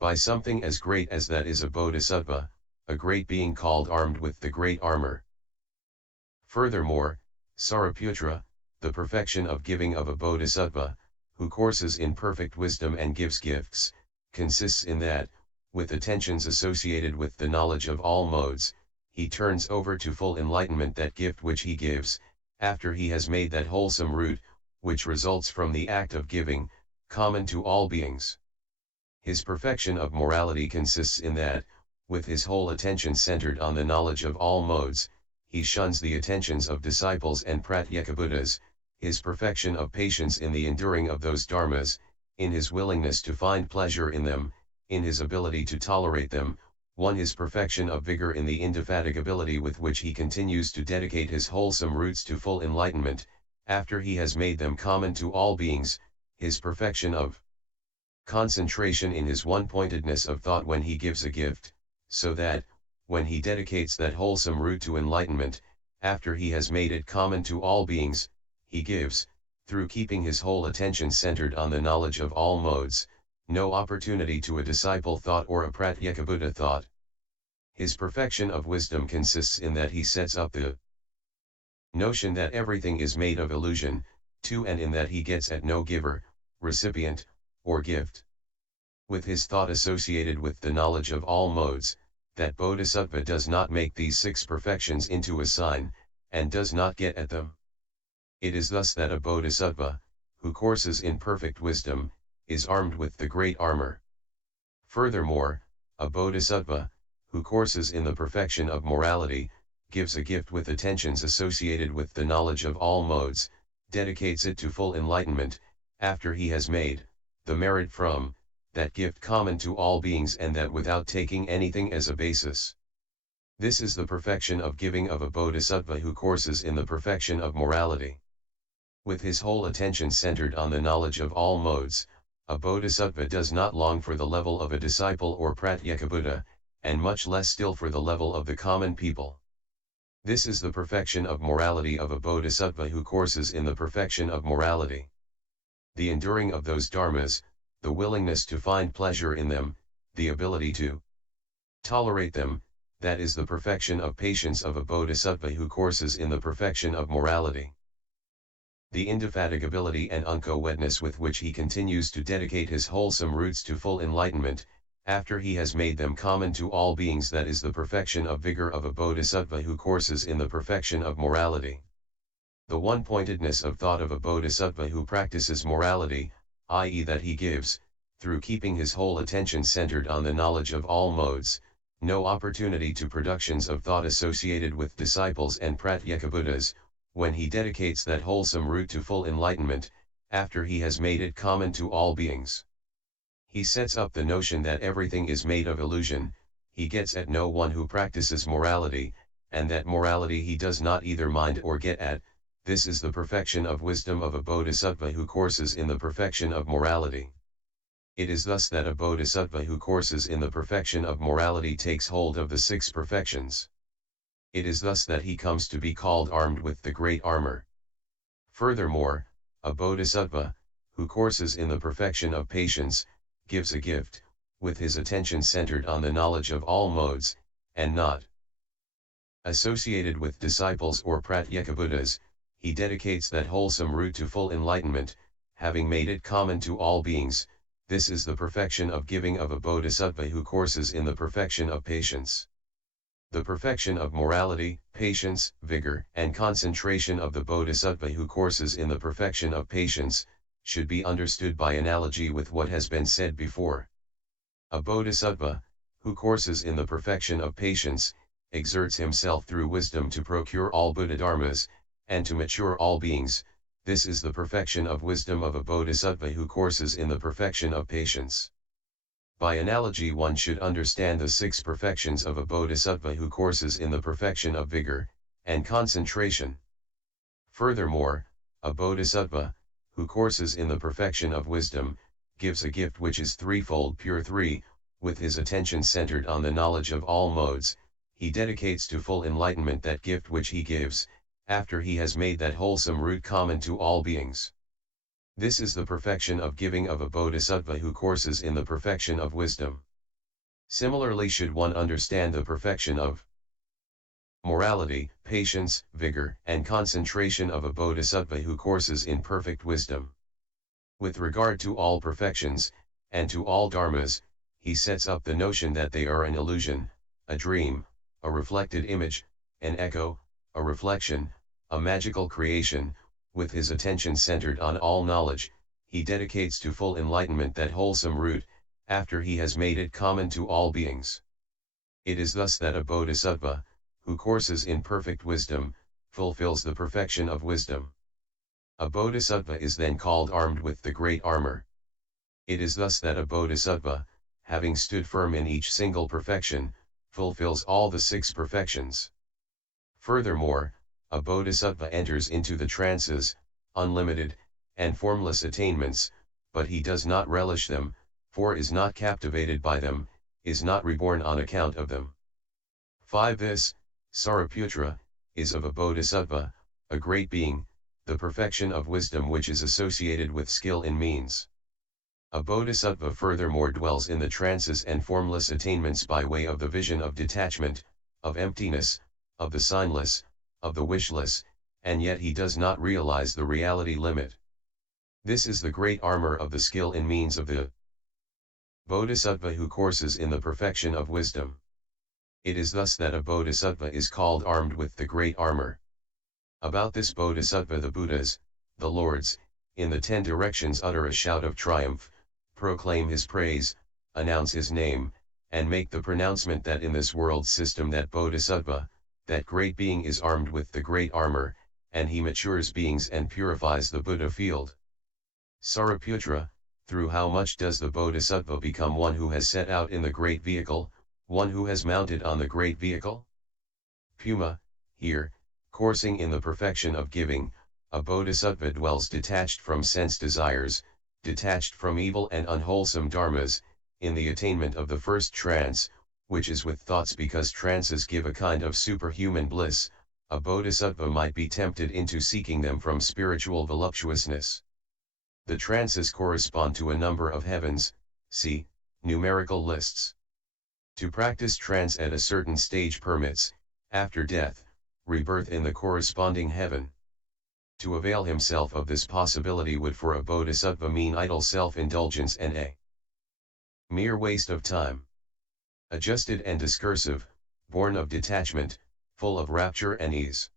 By something as great as that is a bodhisattva, a great being called armed with the great armor. Furthermore, Sariputra, the perfection of giving of a bodhisattva, who courses in perfect wisdom and gives gifts, consists in that, with attentions associated with the knowledge of all modes, he turns over to full enlightenment that gift which he gives, after he has made that wholesome root, which results from the act of giving, common to all beings. His perfection of morality consists in that, with his whole attention centered on the knowledge of all modes, he shuns the attentions of disciples and pratyekabuddhas. His perfection of patience in the enduring of those dharmas, in his willingness to find pleasure in them, in his ability to tolerate them, his perfection of vigor in the indefatigability with which he continues to dedicate his wholesome roots to full enlightenment, after he has made them common to all beings, his perfection of concentration in his one-pointedness of thought when he gives a gift, so that, when he dedicates that wholesome root to enlightenment, after he has made it common to all beings, he gives, through keeping his whole attention centered on the knowledge of all modes, no opportunity to a disciple thought or a pratyekabuddha thought. His perfection of wisdom consists in that he sets up the notion that everything is made of illusion, too, and in that he gets at no giver, recipient, or gift. With his thought associated with the knowledge of all modes, that bodhisattva does not make these 6 perfections into a sign, and does not get at them. It is thus that a bodhisattva, who courses in perfect wisdom, is armed with the great armor. Furthermore, a bodhisattva, who courses in the perfection of morality, gives a gift with attentions associated with the knowledge of all modes, dedicates it to full enlightenment, after he has made, the merit from, that gift common to all beings and that without taking anything as a basis. This is the perfection of giving of a bodhisattva who courses in the perfection of morality. With his whole attention centered on the knowledge of all modes, a bodhisattva does not long for the level of a disciple or pratyekabuddha, and much less still for the level of the common people. This is the perfection of morality of a bodhisattva who courses in the perfection of morality. The enduring of those dharmas, the willingness to find pleasure in them, the ability to tolerate them, that is the perfection of patience of a bodhisattva who courses in the perfection of morality. The indefatigability and unco-wetness with which he continues to dedicate his wholesome roots to full enlightenment, after he has made them common to all beings, that is the perfection of vigor of a bodhisattva who courses in the perfection of morality. The one-pointedness of thought of a bodhisattva who practices morality, i.e. that he gives, through keeping his whole attention centered on the knowledge of all modes, no opportunity to productions of thought associated with disciples and Pratyekabuddhas, when he dedicates that wholesome root to full enlightenment, after he has made it common to all beings. He sets up the notion that everything is made of illusion, he gets at no one who practices morality, and that morality he does not either mind or get at. This is the perfection of wisdom of a bodhisattva who courses in the perfection of morality. It is thus that a bodhisattva who courses in the perfection of morality takes hold of the six perfections. It is thus that he comes to be called armed with the great armor. Furthermore, a bodhisattva, who courses in the perfection of patience, gives a gift, with his attention centered on the knowledge of all modes, and not associated with disciples or Pratyekabuddhas. He dedicates that wholesome root to full enlightenment, having made it common to all beings. This is the perfection of giving of a bodhisattva who courses in the perfection of patience. The perfection of morality, patience, vigor, and concentration of the bodhisattva who courses in the perfection of patience, should be understood by analogy with what has been said before. A bodhisattva, who courses in the perfection of patience, exerts himself through wisdom to procure all Buddha dharmas, and to mature all beings. This is the perfection of wisdom of a bodhisattva who courses in the perfection of patience. By analogy one should understand the six perfections of a bodhisattva who courses in the perfection of vigor, and concentration. Furthermore, a bodhisattva, who courses in the perfection of wisdom, gives a gift which is threefold pure. With his attention centered on the knowledge of all modes, he dedicates to full enlightenment that gift which he gives, after he has made that wholesome root common to all beings. This is the perfection of giving of a bodhisattva who courses in the perfection of wisdom. Similarly should one understand the perfection of morality, patience, vigor, and concentration of a bodhisattva who courses in perfect wisdom. With regard to all perfections, and to all dharmas, he sets up the notion that they are an illusion, a dream, a reflected image, an echo, a reflection, a magical creation. With his attention centered on all knowledge, he dedicates to full enlightenment that wholesome root, after he has made it common to all beings. It is thus that a bodhisattva, who courses in perfect wisdom, fulfills the perfection of wisdom. A bodhisattva is then called armed with the great armor. It is thus that a bodhisattva, having stood firm in each single perfection, fulfills all the six perfections. Furthermore, a bodhisattva enters into the trances, unlimited, and formless attainments, but he does not relish them, for is not captivated by them, is not reborn on account of them. 5. This, Sariputra, is of a bodhisattva, a great being, the perfection of wisdom which is associated with skill in means. A bodhisattva furthermore dwells in the trances and formless attainments by way of the vision of detachment, of emptiness, of the signless, of the wishless, and yet he does not realize the reality limit. This is the great armor of the skill in means of the bodhisattva who courses in the perfection of wisdom. It is thus that a bodhisattva is called armed with the great armor. About this bodhisattva the Buddhas, the Lords, in the 10 directions utter a shout of triumph, proclaim his praise, announce his name, and make the pronouncement that in this world system that bodhisattva, that great being is armed with the great armor, and he matures beings and purifies the Buddha field. Sariputra, through how much does the bodhisattva become one who has set out in the great vehicle, one who has mounted on the great vehicle? Puma, here, coursing in the perfection of giving, a bodhisattva dwells detached from sense desires, detached from evil and unwholesome dharmas, in the attainment of the first trance, which is with thoughts, because trances give a kind of superhuman bliss. A bodhisattva might be tempted into seeking them from spiritual voluptuousness. The trances correspond to a number of heavens, see, numerical lists. To practice trance at a certain stage permits, after death, rebirth in the corresponding heaven. To avail himself of this possibility would for a bodhisattva mean idle self-indulgence and a mere waste of time. Adjusted and discursive, born of detachment, full of rapture and ease.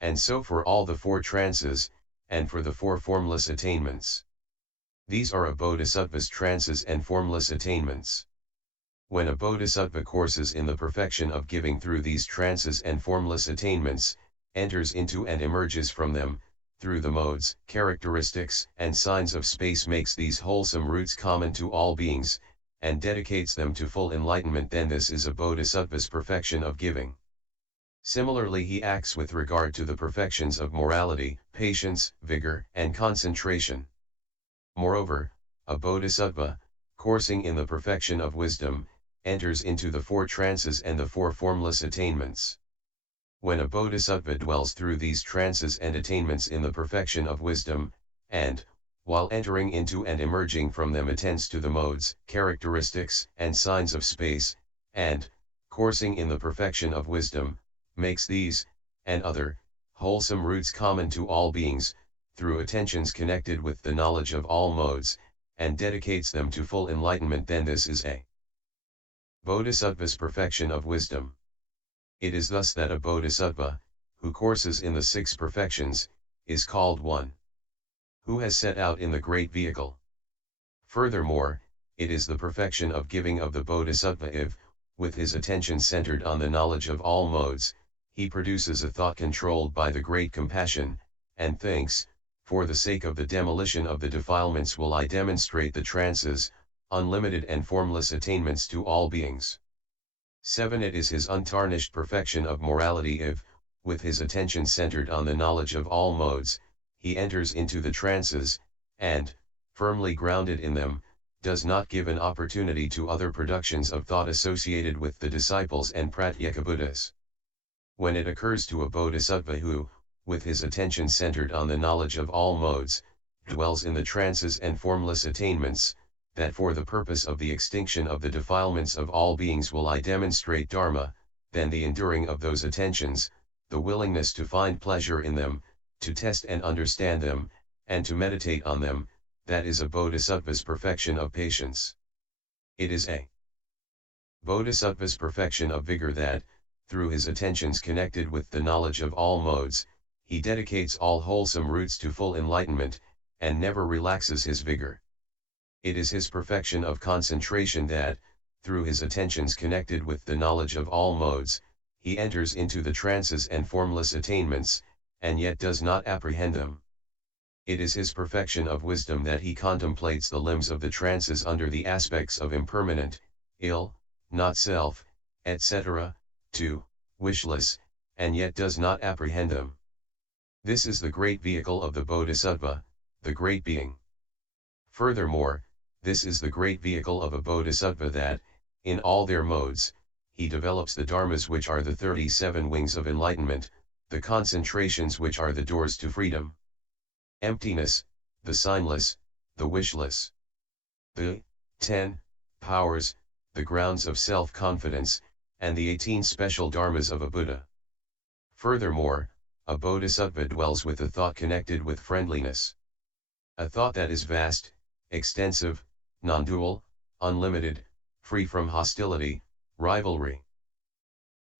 And so for all the four trances, and for the four formless attainments. These are a bodhisattva's trances and formless attainments. When a bodhisattva courses in the perfection of giving through these trances and formless attainments, enters into and emerges from them, through the modes, characteristics, and signs of space, makes these wholesome roots common to all beings, and dedicates them to full enlightenment, then this is a bodhisattva's perfection of giving. Similarly he acts with regard to the perfections of morality, patience, vigor, and concentration. Moreover, a bodhisattva, coursing in the perfection of wisdom, enters into the four trances and the four formless attainments. When a bodhisattva dwells through these trances and attainments in the perfection of wisdom, and, while entering into and emerging from them, attends to the modes, characteristics, and signs of space, and, coursing in the perfection of wisdom, makes these, and other, wholesome roots common to all beings, through attentions connected with the knowledge of all modes, and dedicates them to full enlightenment, then this is a bodhisattva's perfection of wisdom. It is thus that a bodhisattva, who courses in the six perfections, is called one who has set out in the great vehicle. Furthermore, it is the perfection of giving of the bodhisattva if, with his attention centered on the knowledge of all modes, he produces a thought controlled by the great compassion, and thinks, for the sake of the demolition of the defilements will I demonstrate the trances, unlimited and formless attainments to all beings. 7. It is his untarnished perfection of morality if, with his attention centered on the knowledge of all modes, he enters into the trances, and, firmly grounded in them, does not give an opportunity to other productions of thought associated with the disciples and Pratyekabuddhas. When it occurs to a bodhisattva who, with his attention centered on the knowledge of all modes, dwells in the trances and formless attainments, that for the purpose of the extinction of the defilements of all beings will I demonstrate Dharma, then the enduring of those attentions, the willingness to find pleasure in them, to test and understand them, and to meditate on them, that is a bodhisattva's perfection of patience. It is a bodhisattva's perfection of vigor that, through his attentions connected with the knowledge of all modes, he dedicates all wholesome roots to full enlightenment, and never relaxes his vigor. It is his perfection of concentration that, through his attentions connected with the knowledge of all modes, he enters into the trances and formless attainments, and yet does not apprehend them. It is his perfection of wisdom that he contemplates the limbs of the trances under the aspects of impermanent, ill, not self, etc., 2, wishless, and yet does not apprehend them. This is the great vehicle of the bodhisattva, the great being. Furthermore, this is the great vehicle of a bodhisattva that, in all their modes, he develops the dharmas which are the 37 wings of enlightenment, the concentrations which are the doors to freedom. Emptiness, the signless, the wishless. The 10 powers, the grounds of self-confidence, and the 18 special dharmas of a Buddha. Furthermore, a bodhisattva dwells with a thought connected with friendliness. A thought that is vast, extensive, non-dual, unlimited, free from hostility, rivalry,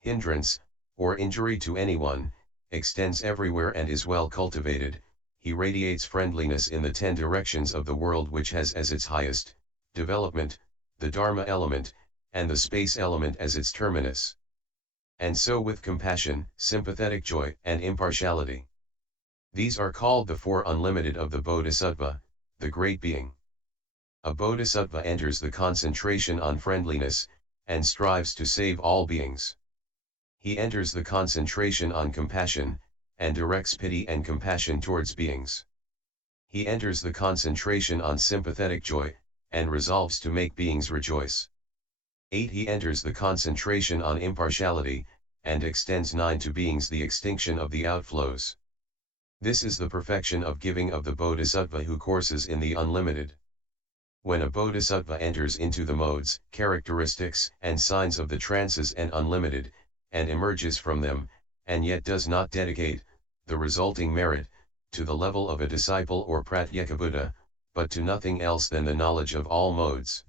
hindrance, or injury to anyone, extends everywhere and is well cultivated. He radiates friendliness in the 10 directions of the world, which has as its highest development, the Dharma element, and the space element as its terminus. And so with compassion, sympathetic joy, and impartiality. These are called the 4 unlimited of the Bodhisattva, the great being. A Bodhisattva enters the concentration on friendliness, and strives to save all beings. He enters the concentration on compassion, and directs pity and compassion towards beings. He enters the concentration on sympathetic joy, and resolves to make beings rejoice. 8. He enters the concentration on impartiality, and extends 9 to beings the extinction of the outflows. This is the perfection of giving of the bodhisattva who courses in the unlimited. When a bodhisattva enters into the modes, characteristics, and signs of the trances and unlimited, and emerges from them, and yet does not dedicate the resulting merit to the level of a disciple or Pratyekabuddha, but to nothing else than the knowledge of all modes,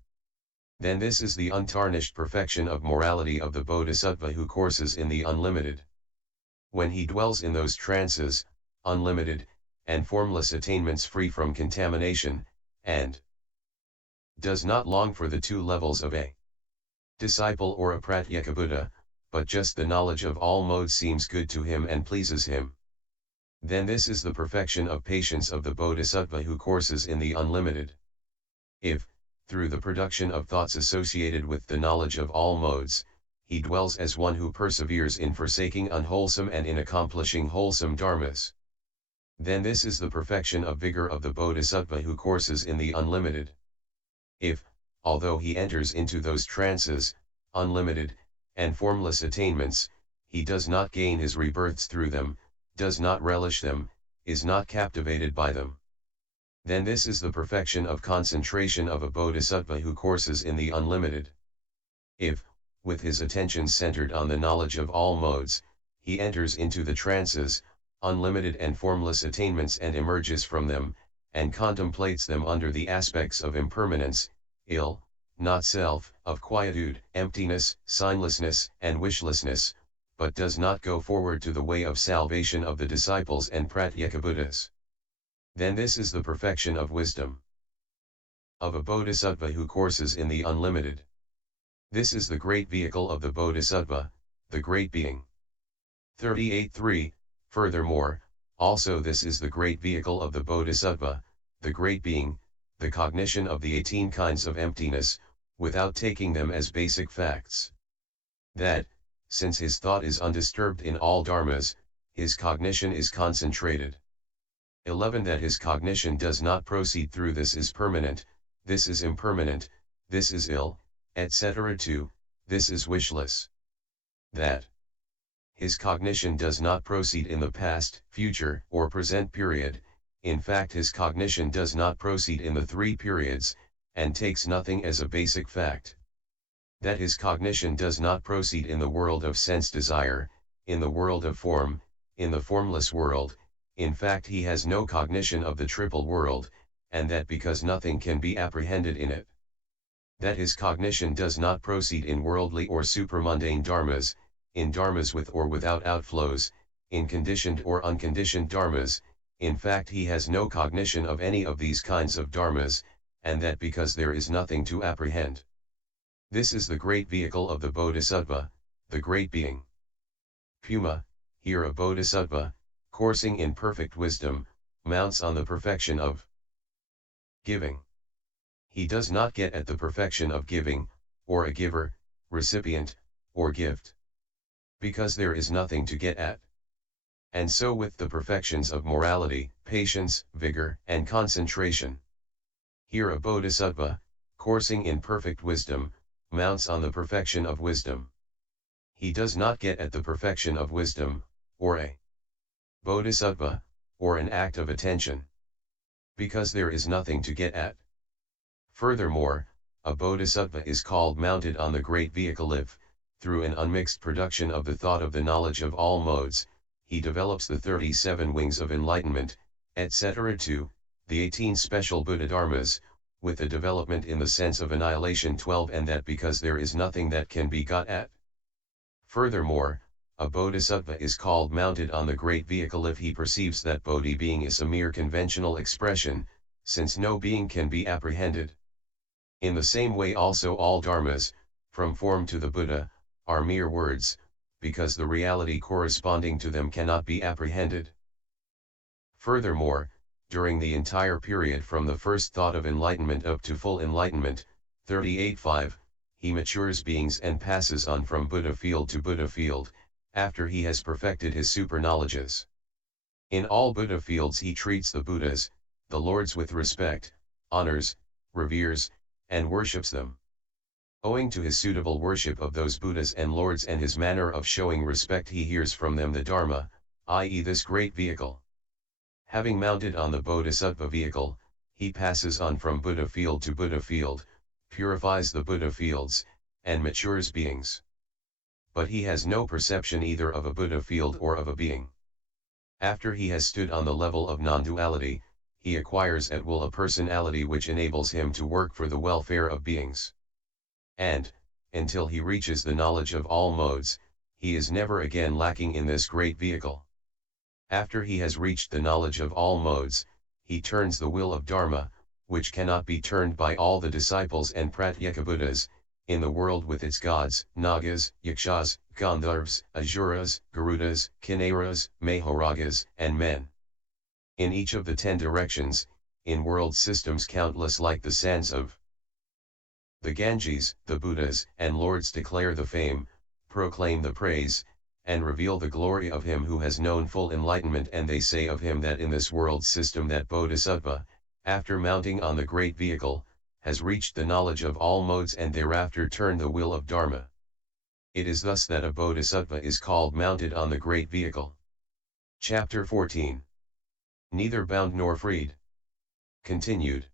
then this is the untarnished perfection of morality of the bodhisattva who courses in the unlimited. When he dwells in those trances, unlimited, and formless attainments free from contamination, and does not long for the two levels of a disciple or a Pratyekabuddha, but just the knowledge of all modes seems good to him and pleases him, then this is the perfection of patience of the bodhisattva who courses in the unlimited. If, through the production of thoughts associated with the knowledge of all modes, he dwells as one who perseveres in forsaking unwholesome and in accomplishing wholesome dharmas, then this is the perfection of vigor of the bodhisattva who courses in the unlimited. If, although he enters into those trances, unlimited, and formless attainments, he does not gain his rebirths through them, does not relish them, is not captivated by them, then this is the perfection of concentration of a bodhisattva who courses in the unlimited. If, with his attention centered on the knowledge of all modes, he enters into the trances, unlimited and formless attainments and emerges from them, and contemplates them under the aspects of impermanence, ill, not self, of quietude, emptiness, signlessness, and wishlessness, but does not go forward to the way of salvation of the disciples and Pratyekabuddhas, then this is the perfection of wisdom of a bodhisattva who courses in the unlimited. This is the great vehicle of the bodhisattva, the great being. 38.3. Furthermore, also this is the great vehicle of the bodhisattva, the great being, the cognition of the 18 kinds of emptiness, without taking them as basic facts. That, since his thought is undisturbed in all dharmas, his cognition is concentrated. 11. That his cognition does not proceed through this is permanent, this is impermanent, this is ill, etc. 2, this is wishless. That his cognition does not proceed in the past, future, or present period, in fact his cognition does not proceed in the three periods, and takes nothing as a basic fact. That his cognition does not proceed in the world of sense desire, in the world of form, in the formless world, in fact he has no cognition of the triple world, and that because nothing can be apprehended in it. That his cognition does not proceed in worldly or supramundane dharmas, in dharmas with or without outflows, in conditioned or unconditioned dharmas, in fact he has no cognition of any of these kinds of dharmas, and that because there is nothing to apprehend. This is the great vehicle of the bodhisattva, the great being. Puma, here a bodhisattva, coursing in perfect wisdom, mounts on the perfection of giving. He does not get at the perfection of giving, or a giver, recipient, or gift, because there is nothing to get at. And so with the perfections of morality, patience, vigor, and concentration. Here a bodhisattva, coursing in perfect wisdom, mounts on the perfection of wisdom. He does not get at the perfection of wisdom, or a bodhisattva, or an act of attention, because there is nothing to get at. Furthermore, a bodhisattva is called mounted on the great vehicle if, through an unmixed production of the thought of the knowledge of all modes, he develops the 37 wings of enlightenment, etc. 2, the 18 special Buddha dharmas, with the development in the sense of annihilation 12, and that because there is nothing that can be got at. Furthermore, a bodhisattva is called mounted on the great vehicle if he perceives that bodhi being is a mere conventional expression, since no being can be apprehended. In the same way also all dharmas, from form to the Buddha, are mere words, because the reality corresponding to them cannot be apprehended. Furthermore, during the entire period from the first thought of enlightenment up to full enlightenment, 38.5, he matures beings and passes on from Buddha field to Buddha field, after he has perfected his super-knowledges. In all Buddha fields he treats the Buddhas, the lords with respect, honors, reveres, and worships them. Owing to his suitable worship of those Buddhas and lords and his manner of showing respect he hears from them the Dharma, i.e. this great vehicle. Having mounted on the Bodhisattva vehicle, he passes on from Buddha field to Buddha field, purifies the Buddha fields, and matures beings. But he has no perception either of a Buddha field or of a being. After he has stood on the level of non-duality, he acquires at will a personality which enables him to work for the welfare of beings. And, until he reaches the knowledge of all modes, he is never again lacking in this great vehicle. After he has reached the knowledge of all modes, he turns the wheel of Dharma, which cannot be turned by all the disciples and Pratyekabuddhas, in the world with its gods, Nagas, Yakshas, Gandharvas, Asuras, Garudas, Kinnaras, Mahoragas, and men. In each of the 10 directions, in world systems countless like the sands of the Ganges, the Buddhas and Lords declare the fame, proclaim the praise, and reveal the glory of him who has known full enlightenment, and they say of him that in this world system that Bodhisattva, after mounting on the great vehicle, has reached the knowledge of all modes and thereafter turned the wheel of Dharma. It is thus that a Bodhisattva is called mounted on the great vehicle. Chapter 14. Neither bound nor freed. Continued.